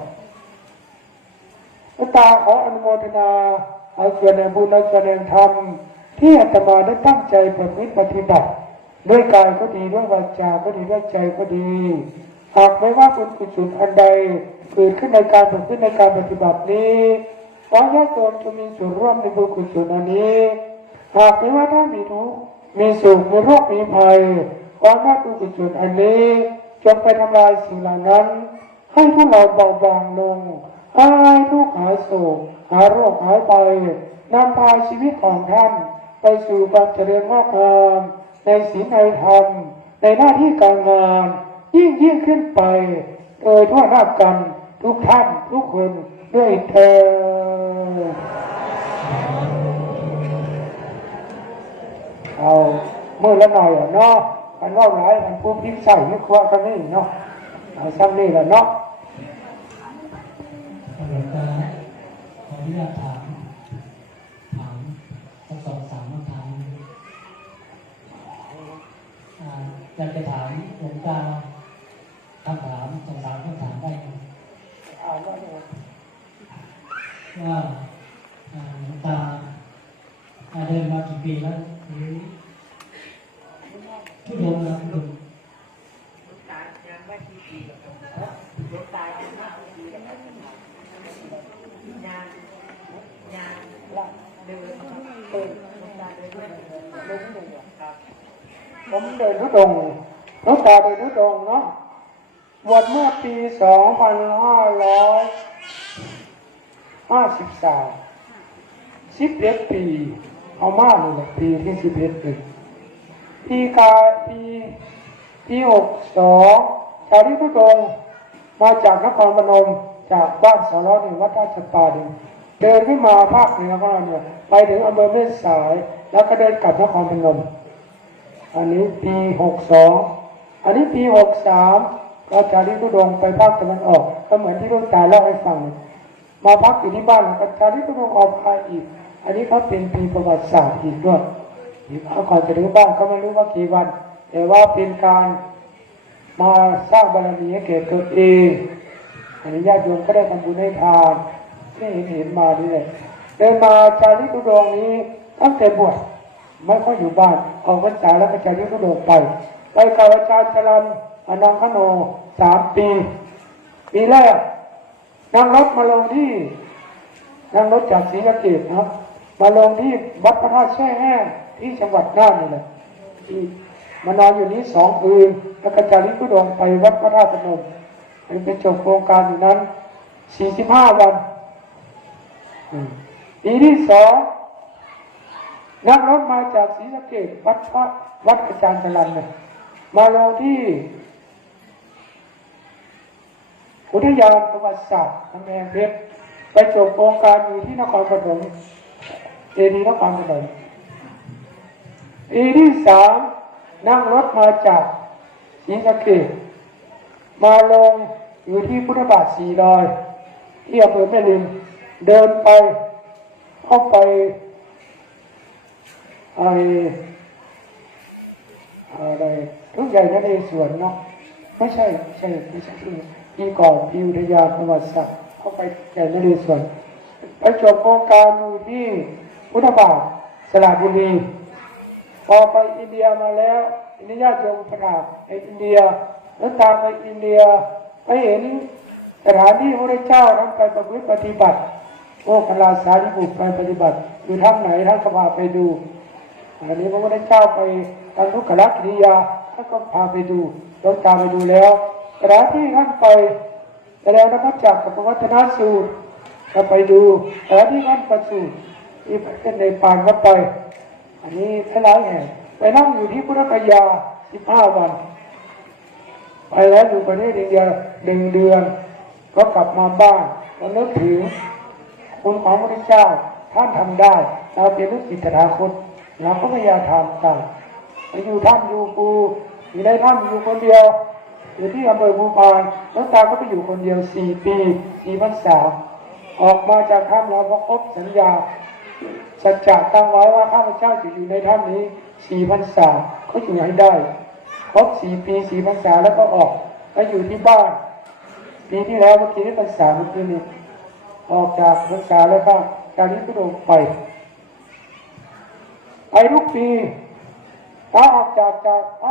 หลวงตาขออนุโมทนาเอาส่วนแห่งบุญและส่วนแห่งธรรมที่อาตมาได้ตั้งใจประพฤติปฏิบัติด้วยกายก็ดีด้วยวาจาก็ดีด้วยใจก็ดีหากไม่ว่าบุญกุศลอันใดเกิดขึ้นในการประพฤติในการปฏิบัตินี้ขอญาติโยมจะมีส่วนร่วมในบุญกุศลอันนี้หากไม่ว่าถ้ามีทุกข์มีสุขมีโรคมีภัยขอญาติบุญกุศลอันนี้จงไปทำลายสิ่งเหล่านั้นให้ทุกเราเบาบางลงหายทุกข์หายโศกหายโรคหายไปนำพาชีวิตของท่านไปสู่ความเจริญงอกงามในศีลในธรรมในหน้าที่การงานยิ่งขึ้นไปโดยทั่วหน้ากันทุกท่านทุกคนด้วยเถิดเอาเมื่อละหน่อยเนาะมันว่าร้ายมันพูดพิมพ์ใส่นึกว่ากันนี่เนาะเอาซ้ำนี่แหละเนาะขออนุญาตถามสัก2-3คำถามอยากจะถามหลวงตาคำถาม2-3คำถามได้ไหมว่าหลวงตาเดินมากี่ปีแล้วหรือทุกโยมนะทุกผมเดินทุดงหลวงตาเดินทุดงเนาะบวชเมื่อปี2553 11 ปีเอามากเลยแหละปีที่11ปี62ชาวทุดงมาจากนครพนมจากบ้านสรหนึ่งวัดราชปาดินเดินขึ้นมาภาคเหนือของเราเนี่ยไปถึงอำเภอแม่สายแล้วก็เดินกลับนครพนมอันนี้ปี62อันนี้ปี63ก็จากทุดงไปภาคตะวันออกก็เหมือนที่หลวงตาเล่าให้ฟังมาพักอยู่ที่บ้านแล้วก็จากทุดงออกไปอีกอันนี้เขาเป็นปีประวัติศาสตร์อีกด้วยก่อนจะถึงบ้านก็ไม่รู้ว่ากี่วันแต่ว่าเป็นการมาสร้างบารมีให้แก่ตัวเองอันนี้ญาติโยมก็ได้ทำบุญให้ทานที่เห็นมาด้วยเดินมาจาริกทุดงนี้ตั้งแต่บวชไม่ค่อยอยู่บ้านออกพรรษาแล้วก็จาริกทุดงไปกับอาจารย์จรัญอนังคโน3 ปีแรกนั่งรถมาลงที่นั่งรถจากศรีสะเกษนะมาลงที่วัดพระธาตุแช่แห้งที่จังหวัดน่านนี่แหละที่มานอนอยู่นี้2 คืนแล้วก็จาริกทุดงไปวัดพระธาตุพนมไปจบโครงการอยู่นั้น45 วันปีที่2นั่งรถมาจากศรีสะเกษวัดอาจารย์จรัญเนี่ยมาลงที่อุทยานประวัติศาสตร์กำแพงเพชรไปจบโครงการอยู่ที่นครปฐมเจดีย์นครปฐมปีที่3นั่งรถมาจากศรีสะเกษมาลงอยู่ที่พุทธบาท400ที่อำเภอแม่ริมเดินไปเข้าไปอะไรทุกใหญ่นั่นเองสวนเนาะไม่ใช่ที่ก่อนที่อุทยานประวัติศาสตร์เข้าไปใหญ่นั่นเองสวน ไปจบโครงการอยู่ที่พุทธบาทสระบุรีพอไปอินเดียมาแล้วอินเดียโยมขนาดในอินเดียแล้วตามไปอินเดียไปเห็นสถานที่พระเจ้าท่านไปประพฤติปฏิบัติโอ้พระราชาธิบุตรไปปฏิบัติอยู่ท่านไหนท่านก็พาไปดูอันนี้พระพุทธเจ้าไปทำทุกขกิริยาท่านก็พาไปดูแล้วตามไปดูแล้วสถานที่ท่านไปแล้วนักจักรกับวัฒนสูตรก็ไปดูสถานที่ท่านประสูติที่เป็นในป่าก็ไปอันนี้หลายแห่งไปนั่งอยู่ที่พุทธคยา15 วันไปแล้วอยู่ประเทศอินเดีย1 เดือนก็กลับมาบ้านก็นึกถึงคุณของพระเจ้าท่านทำได้เราเป็นลูกศิษย์ตถาคตเราก็พยายามทำตามอยู่ถ้ำอยู่ปูอยู่ในถ้ำอยู่คนเดียวอยู่ที่อำเภอภูพานแล้วตาก็ไปอยู่คนเดียว4 ปี 4 พรรษาออกมาจากถ้ำแล้วก็ครบสัญญาสัจจะตั้งไว้ว่าข้าพเจ้าจะอยู่ในถ้ำนี้4 พรรษาเขาอยู่ให้ได้ครบ4 ปี 4 พรรษาแล้วก็ออกแล้วอยู่ที่บ้านปีที่แล้วเมื่อกี้นี่พรรษาเมื่อกี้นี้ออกจากพรรษาแล้วก็จากนี้ก็โดนไปทุกปีถ้าออกจากอ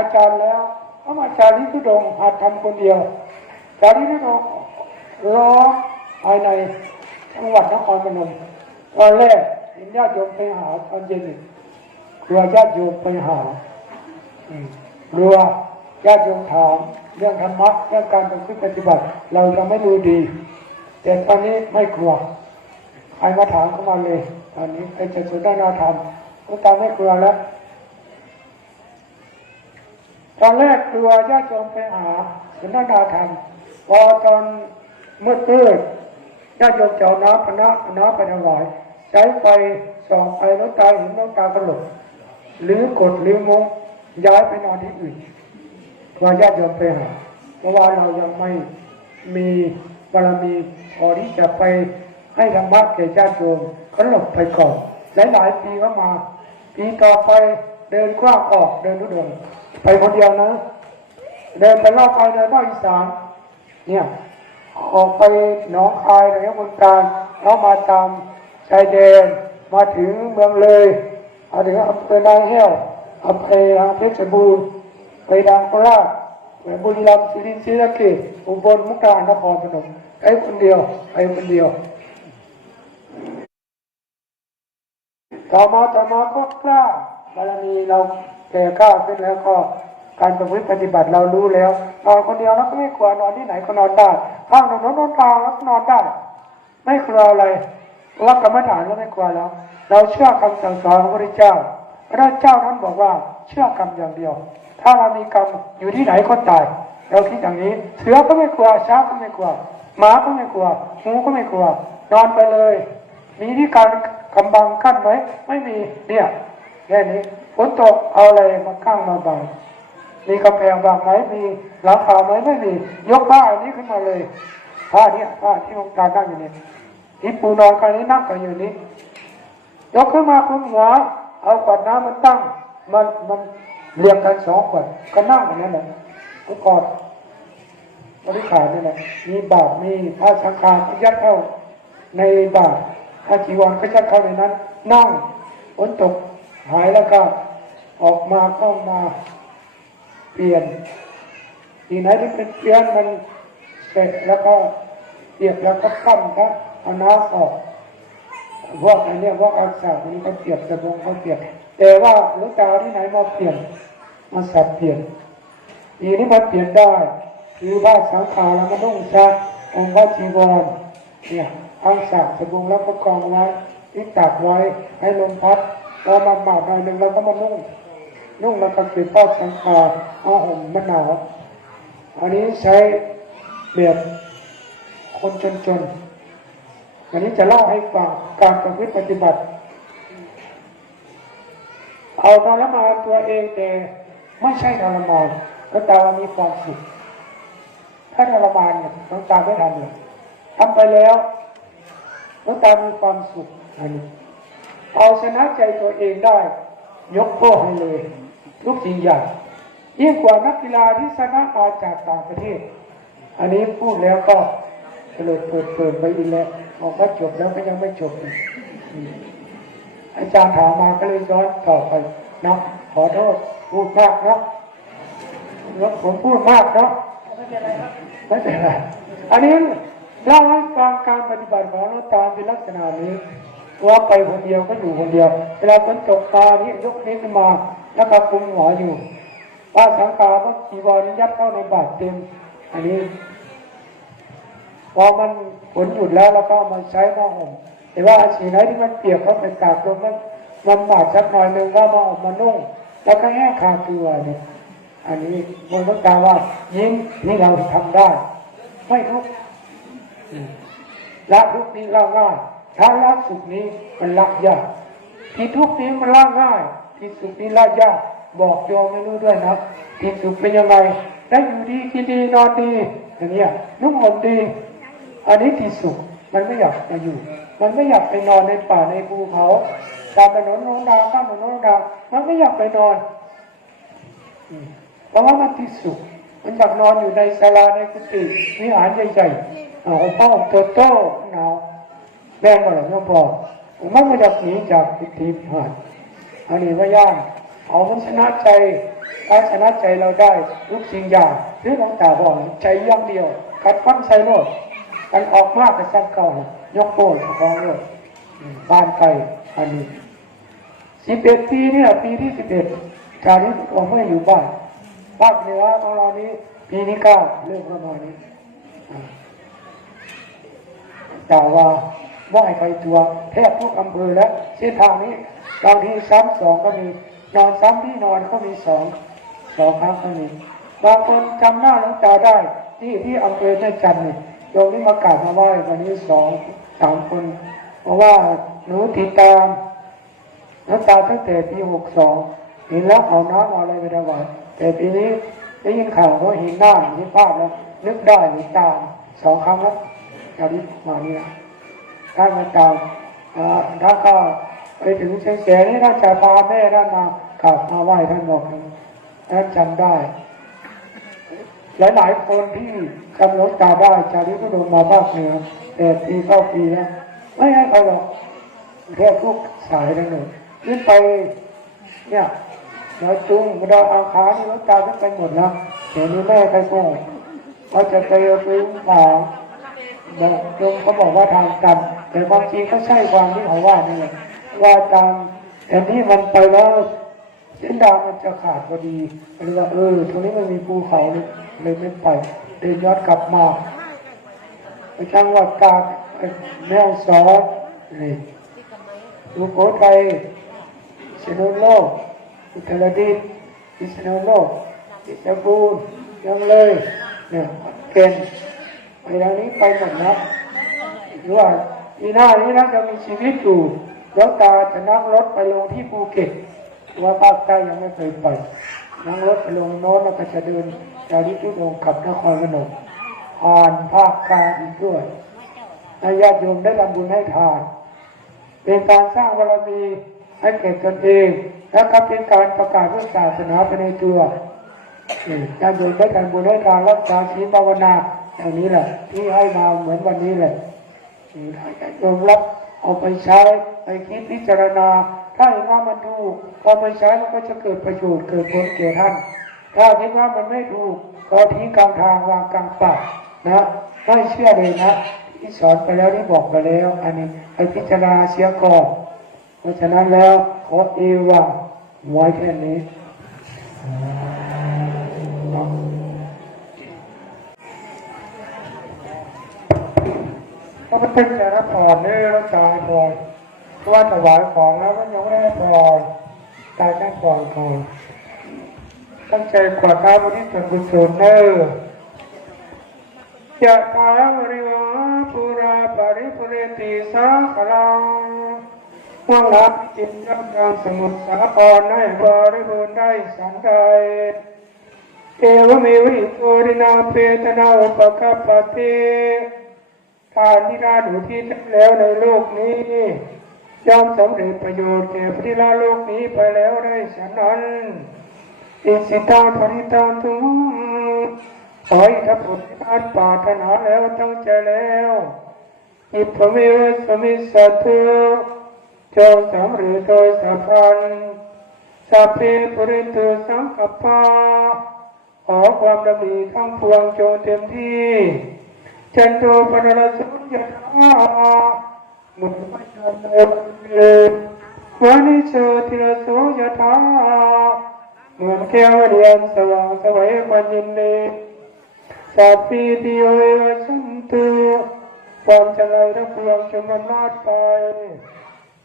าจารย์แล้วก็มาจาริกุดงหัดทำคนเดียวจาริกุดงร้องภายในจังหวัดนครพนมตอนแรกเห็นญาติโยมไปหาตอนเย็นกลัวญาติโยมไปหากลัวญาติโยมถามเรื่องธรรมะเรื่องการปฏิบัติเราจะไม่รู้ดีแต่ตอนนี้ไม่กลัวใครมาถามเข้ามาเลยตอนนี้ใครจะสนทนาธรรมก็ตามไม่กลัวแล้วตอนแรกกลัวญาติโยมไปหาสนทนาธรรมพอตอนมืดญาติโยมเจ้าน้ำพระน้ำไปถวายใช้ไฟส่องไปแล้วตาเห็นน้ำตากระหลกหรือกดหรือมุ้งย้ายไปนอนที่อื่นว่าญาติโยมไปหาเพราะว่าเรายังไม่มีบารมีพอที่จะไปให้ธรรมะแก่ญาติโยมเขาหลบไปก่อนหลายปีก็มาปีต่อไปเดินกว้างออกเดินทุดงไปคนเดียวนะเดินไปรอบไปในภาคอีสานเนี่ยออกไปหนองคายระยะบนกลางแล้วมาตามชายแดนมาถึงเมืองเลยมาถึงอำเภอนางแห้วอำเภอเพชรบูรณ์ไปดังโคราชไปบุรีรัมย์ศรีสะเกษอุบลมุกดาหารนครพนมไปคนเดียวต่อมาก็กล้าบารมีเราแก่กล้าขึ้นแล้วก็การประพฤติปฏิบัติเรารู้แล้วนอนคนเดียวแล้วก็ไม่กลัวนอนที่ไหนก็นอนได้ข้างถนนนอนทางแล้วก็นอนได้ไม่กลัวอะไรเพราะว่ากรรมฐานก็ไม่กลัวแล้วเราเชื่อคำสั่งสอนของพระเจ้าพระเจ้าท่านบอกว่าเชื่อกรรมอย่างเดียวถ้าเรามีกรรมอยู่ที่ไหนก็ตายเราคิดอย่างนี้เสือก็ไม่กลัวช้างก็ไม่กลัวหมาก็ไม่กลัวงูก็ไม่กลัวนอนไปเลยมีที่การกำบังกั้นไหมไม่มีเนี่ยแค่นี้ฝนตกเอาอะไรมากั้งมาบังมีกำแพงบังไหมมีหลังคาไหมไม่มียกผ้าอันนี้ขึ้นมาเลยผ้าที่หลวงตานั่งอยู่นี่ที่ปูนอนกันนี้นั่งกันอยู่นี้ยกขึ้นมาคลุมหัวเอาขวดน้ำมันตั้งมันเรียงกัน2 ขวดก็นั่งอย่างนั้นแหละก็กอดบริขารนี่แหละมีบาตรมีผ้าสังฆาก็ยัดเข้าในบาตรถ้าจีวรก็ยัดเข้าในนั้นนั่งฝนตกหายแล้วก็ออกมาเข้ามาเปลี่ยนที่ไหนที่เป็นเปลี่ยนมันเสร็จแล้วก็เปียกแล้วก็ปั้นครับเอาน้ำออกพวกอันนี้พวกอาสานี้ก็เปียกสะบงเขาเปียกแต่ว่าหลวงตาที่ไหนมาเปลี่ยนมาสับเปลี่ยนอีนี้มาเปลี่ยนได้คือผ้าสังฆาแล้วมานุ่งซักองค์พระจีวรเนี่ยเอาสาสะบงแล้วก็กองไว้ที่ตากไว้ให้ลมพัดแล้วมาหมาดหน่อยหนึ่งแล้วก็มานุ่งแล้วก็เก็บผ้าสังฆาเอาห่มมะนาวอันนี้ใช้แบบคนจนๆวันนี้จะเล่าให้ฟังการประพฤติปฏิบัติเอาทรมานตัวเองแต่ไม่ใช่ทรมานก็ตามีความสุขถ้าทรมานเนี่ยน้องตาไม่ทำเลยทำไปแล้วน้องตามีความสุขอันนี้เอาชนะใจตัวเองได้ยกโทษให้เลยทุกสิ่งอย่างยิ่งกว่านักกีฬาที่ชนะมาจากต่างประเทศอันนี้พูดแล้วก็เปิดไปอีกแล้ว บอกว่าจบแล้วก็ยังไม่จบเลยอาจารย์ถามมาก็เลยย้อนต่อไปนะขอโทษพูดมากนะแล้วผมพูดมากเนาะไม่เป็นไรอันนี้เล่าให้ฟังการปฏิบัติของหลวงตาเป็นลักษณะนี้ว่าไปคนเดียวก็อยู่คนเดียวเวลาฝนตกตานี้ยกนี้ขึ้นมาแล้วก็คุมหัวอยู่ว่าสังขารก็จีวรยัดเข้าในบาตรเต็มอันนี้พอมันฝนหยุดแล้วเราก็มาใช้หม้อห่มแต่ว่าสีไหนที่มันเปียกเขาไปตากลมมันบาดสักหน่อยหนึ่งก็มาออกมานุ่งแล้วก็แห้งคาตัวเนี่ยอันนี้มนต์ตาว่ายิ้มนี่เราทำได้ไม่ทุกข์ละทุกข์นี้ละง่ายถ้าละสุขนี้มันละยากที่ทุกข์นี้มันละง่ายที่สุขนี้ละยากบอกโยมไม่รู้ด้วยนะที่สุขเป็นยังไงได้อยู่ดีกินดีนอนดีอย่างนี้นุ่งห่มดีอันนี้ที่สุขมันไม่อยากมาอยู่มันไม่อยากไปนอนในป่าในภูเขาตามถนนโน้นดาวข้ามถนนโน้นดาวมันไม่อยากไปนอนเพราะว่ามันที่สุขมันอยากนอนอยู่ในศาลาในกุฏิวิหารใหญ่ๆของพ่อโตหนาวแม่ก็หลับน้ำพอมันไม่อยากหนีจากกุฏิวิหารอันนี้ว่าย่างเอามันชนะใจถ้าชนะใจเราได้ทุกสิ่งอย่างหรือหลวงตาบอกใจย่างเดียวกัดฟันใส่โลดกันออกมากกับซ้ำเก่ายกโป้ยของโลดบ้านไกลอันนี้11 ปีนี่แหละปีที่11การนี้ผมไม่อยู่บ้านภาคเหนือของเรานี้ปีที่9เริ่มประมาณนี้แต่ว่าว่าให้ใครตัวแทบทุกอำเภอแล้วเส้นทางนี้บางทีซ้ำ2ก็มีนอนซ้ำที่นอนก็มี2ครั้งก็มีบางคนจำหน้าหลวงตาได้ที่อำเภอแม่จันทร์นี่โยมนี่มากราบมาไหว้วันนี้2-3 คนเพราะว่าหนูติดตามหลวงตาตั้งแต่ปี62เห็นแล้วเอาน้ำเอาอะไรไปถวายแต่ปีนี้ได้ยินข่าวว่าเห็นหน้าเห็นภาพแล้วนึกได้หรือตาม2 ครั้งแล้วจากนี้มานี่นะถ้ามาตามถ้าก็ไปถึงเชียงแสนนี่ท่านจะพาแม่ท่านมากราบมาไหว้ท่านบอกท่านจำได้หลายคนที่จำหลวงตาได้จากที่ก็โดนมาภาคเหนือแต่ปี9 ปีแล้วไม่ให้ใครหรอกแค่ทุกสายทั้งนั้นขึ้นไปเนี่ยเราจุงบรรดาอาคานี่หลวงตาขึ้นไปหมดนะเดี๋ยวนี้แม่ใครโง่เขาจะไปซื้อป่าโยมเขาบอกว่าทางกันแต่ความจริงก็ใช่ความที่เขาว่านี่แหละว่าตามแต่นี่มันไปแล้วเส้นดาวมันจะขาดพอดีเลยว่าตรงนี้มันมีภูเขาเลยไม่ไปเดินย้อนกลับมาไปจังหวัดกาญแม่ฮ่องสอนนี่สุโขทัยพิษณุโลกอุตรดิตถ์พิษณุโลกเพชรบูรณ์ยังเลยเนี่ยเกณฑ์ไปทางนี้ไปหมดนะหรือว่าปีหน้านี้นะจะมีชีวิตอยู่แล้วตาจะนั่งรถไปลงที่ภูเก็ตว่าภาคใต้ยังไม่เคยไปนั่งรถไปลงโน้นแล้วก็จะเดินจากที่ทุดงกับนครพนมผ่านภาคกลางอีกด้วยญาติโยมได้ทำบุญให้ทานเป็นการสร้างบารมีให้แก่ตนเองและก็เป็นการประกาศพุทธศาสนาไปในตัวญาติโยมได้ทำบุญให้ทานรักษาศีลภาวนาอย่างนี้แหละที่ให้มาเหมือนวันนี้แหละญาติโยมรับเอาไปใช้ไปคิดพิจารณาถ้าเห็นว่ามันถูกพอไปใช้มันก็จะเกิดประโยชน์เกิดผลแก่ท่านถ้าคิดว่ามันไม่ถูกก็ทิ้งกลางทางวางกลางป่านะไม่เชื่อเลยนะที่สอนไปแล้วที่บอกไปแล้วอันนี้ไปพิจารณาเสียก่อนเพราะฉะนั้นแล้วขอเอวาไว้แค่นี้ก็มันเป็นแต่ละพรนี่เราจ่ายพรเพราะว่าถวายของแล้วมันยังไม่ได้พรตายแค่พรก่อนตั้งใจขวดน้ำวันนี้ส่วนกุศลเนอจะตายบริวารปุราปริปุเรติสาขลังว่างรับจิตรับการสมุทรสาครให้บริบูรณ์ได้สันใดเอวเมวิโตรินาเปตนาอุปกัปปติทานที่ได้ดูที่แล้วในโลกนี้ย่อมสำเร็จประโยชน์แก่ผู้ที่ละโลกนี้ไปแล้วได้ฉันนั้นอิสิตาปริตาตุขอให้ถ้าผลการปรารถนาแล้วตั้งใจแล้ว อิทธเมวะสมิสสัตถุจงสำเร็จโดยสัพพันสัพเพปุเรนตุสังกัปปะขอความดำริทั้งปวงจงเต็มที่จันโทปนรสุญญามุตตะจันโตวานิโชติรสุญญาเหมือนแก้วเรียนสว่างสวัยปัญญินเนสัพพิติโยเอวสันตุความเจริญทั้งปวงจงบำราดไป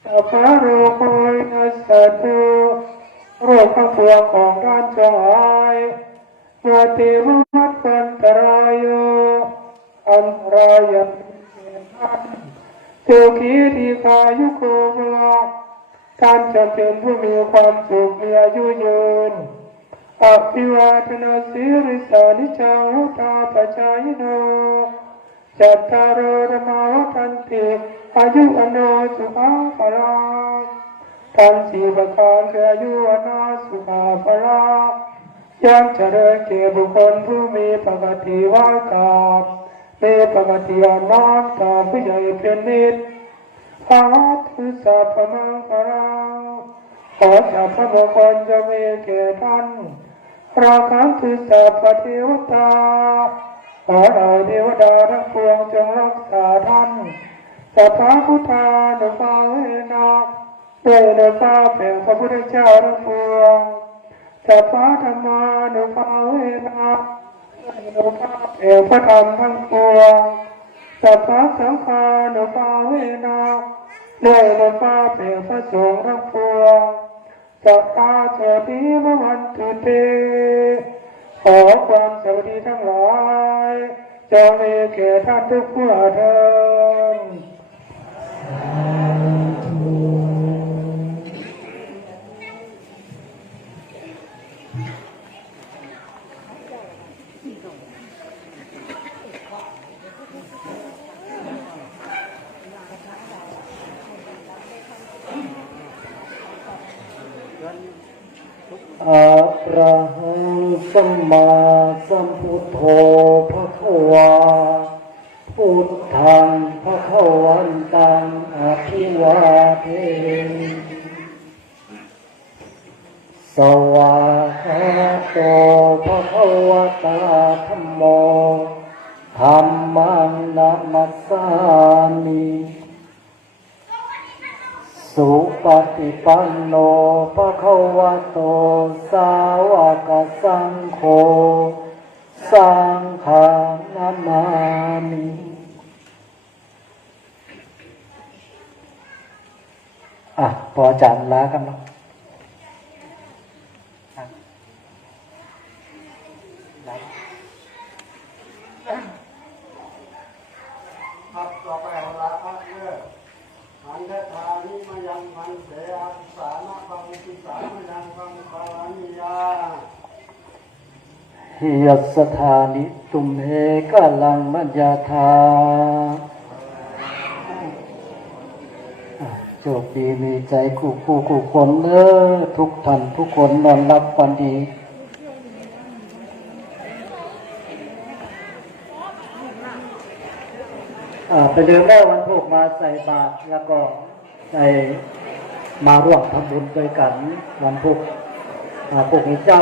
สัพพะโรโควินัสสตุโรคทั้งปวงของท่านจงหายมาเตมุมัตตันตรายโยอันตรายอย่างท่านโยคีทีคายุโกภวะท่านจะเป็นผู้มีความสุขมีอายุยืนอภิวาทนาสิริสานิจังวุฒาปัจจายโนจัตตารโธรรมาวัฏันติอายุอโนสุขังภลังทั้งสี่ประการคืออายุอโนสุขังภลังย่อมเจริญแก่บุคคลผู้มีปกติไหว้กราบมีปกติอ่อนน้อมต่อผู้ใหญ่เป็นนิจอาทุสัพพมังคลังขอสัพพมงคลจะมีแก่ท่านราคันตุสัพพเทวตาขอเราเทวดาทั้งปวงจงรักษาท่านสัพพะพุทธานุภาเวนะด้วยอนุภาพแห่งพระพุทธเจ้าทั้งปวงสัพพะธรรมานุภาเวนะด้วยอนุภาพแห่งพระธรรมทั้งปวงสัพพะสังฆานุภาเวนะด้วยอนุภาพแห่งพระสงฆ์ทั้งปวงสัพพะโสติมวันตุเตขอความสวัสดีทั้งหลายจงมีแก่ท่านทุกผู้เถิดอะระหังสัมมาสัมพุทโธภควาพุทธังภควันตังอภิวาเทมิสวากขาโตภควตาธัมโมธัมมังนัมมัสสามิสุปฏิปันโนภควโตสาวกสังโฆสังฆังนามามิพอจำแล้วกันเนาะครับต่อไปเวลาพักเมื่อหันเดทานิมายังมันเสียสานะฟังติสามายังฟังภาวนิยาหิยัสสถานิตุมเหกะลังมัญญาธาโชคดีมีใจคู่คนเด้อทุกท่านทุกคนนอนรับฝันดีไปเดินแม่วันพุธมาใส่บาตรแล้วก็ใส่มาร่วมทำบุญด้วยกันวันพุธพวกนี้เจ้า